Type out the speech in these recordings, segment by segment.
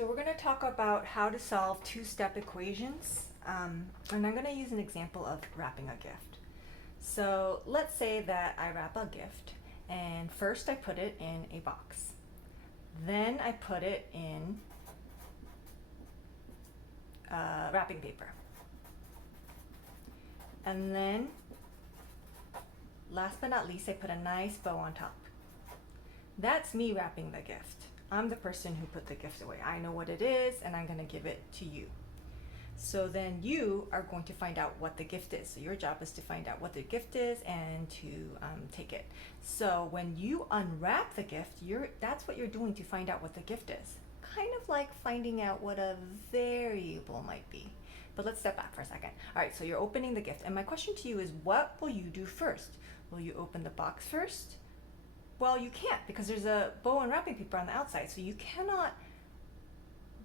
So we're going to talk about how to solve two-step equations, and I'm going to use an example of wrapping a gift. So let's say that I wrap a gift, and first I put it in a box. Then I put it in wrapping paper. And then, last but not least, I put a nice bow on top. That's me wrapping the gift. I'm the person who put the gift away. I know what it is, and I'm going to give it to you. So then you are going to find out what the gift is. So your job is to find out what the gift is and to take it. So when you unwrap the gift, that's what you're doing to find out what the gift is. Kind of like finding out what a variable might be. But let's step back for a second. All right, so you're opening the gift. And my question to you is, what will you do first? Will you open the box first? Well, you can't, because there's a bow and wrapping paper on the outside. So you cannot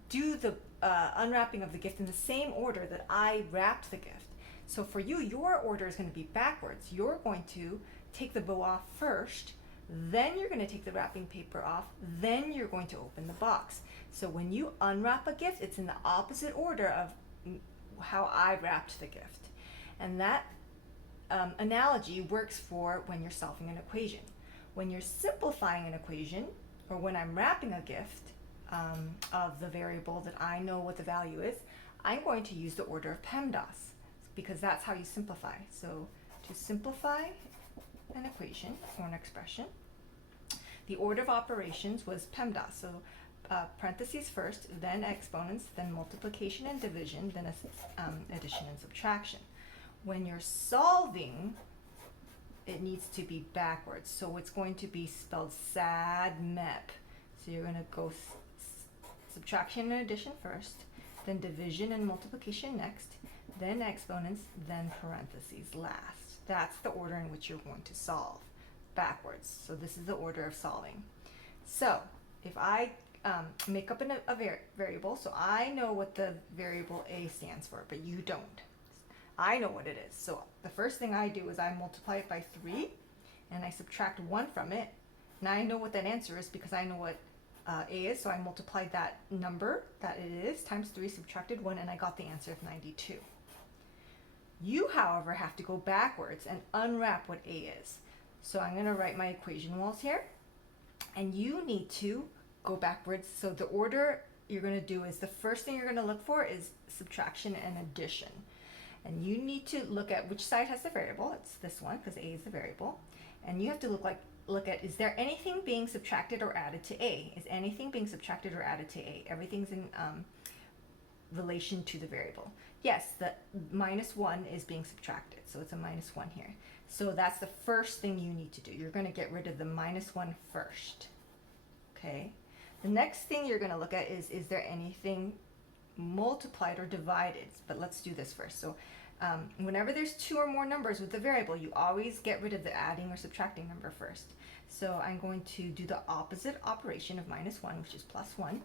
do the unwrapping of the gift in the same order that I wrapped the gift. So for you, your order is going to be backwards. You're going to take the bow off first, then you're going to take the wrapping paper off, then you're going to open the box. So when you unwrap a gift, it's in the opposite order of how I wrapped the gift. And that analogy works for when you're solving an equation. When you're simplifying an equation, or when I'm wrapping a gift of the variable that I know what the value is, I'm going to use the order of PEMDAS, because that's how you simplify. So to simplify an equation or an expression, the order of operations was PEMDAS. So parentheses first, then exponents, then multiplication and division, then addition and subtraction. When you're solving, it needs to be backwards. So it's going to be spelled SAD-MEP. So you're going to go subtraction and addition first, then division and multiplication next, then exponents, then parentheses last. That's the order in which you're going to solve, backwards. So this is the order of solving. So if I make up a variable, so I know what the variable A stands for, but you don't. I know what it is. So the first thing I do is I multiply it by 3, and I subtract 1 from it. Now I know what that answer is because I know what A is, so I multiplied that number that it is times 3, subtracted 1, and I got the answer of 92. You, however, have to go backwards and unwrap what A is. So I'm going to write my equation walls here, and you need to go backwards. So the order you're going to do is, the first thing you're going to look for is subtraction and addition. And you need to look at which side has the variable. It's this one, because A is the variable. And you have to look at, is there anything being subtracted or added to A? Is anything being subtracted or added to A? Everything's in relation to the variable. Yes, the -1 is being subtracted, so it's a -1 here. So that's the first thing you need to do. You're going to get rid of the -1 first. Okay? The next thing you're going to look at is there anything multiplied or divided? But let's do this first. So whenever there's 2 or more numbers with the variable, you always get rid of the adding or subtracting number first. So I'm going to do the opposite operation of -1, which is +1.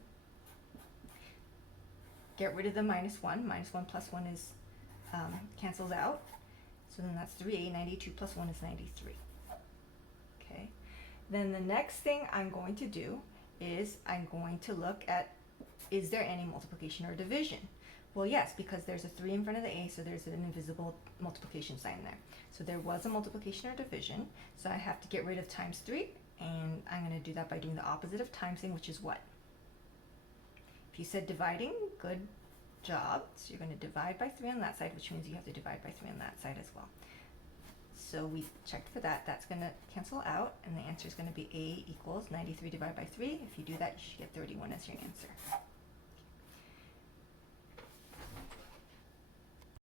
Get rid of the -1. -1 plus 1 is cancels out. So then that's 3a. 92 plus 1 is 93. Okay. Then the next thing I'm going to do is I'm going to look at, is there any multiplication or division? Well, yes, because there's a 3 in front of the A, so there's an invisible multiplication sign there. So there was a multiplication or division, so I have to get rid of times 3, and I'm going to do that by doing the opposite of timesing, which is what? If you said dividing, good job. So you're going to divide by 3 on that side, which means you have to divide by 3 on that side as well. So we checked for that. That's going to cancel out, and the answer is going to be A equals 93 divided by 3. If you do that, you should get 31 as your answer.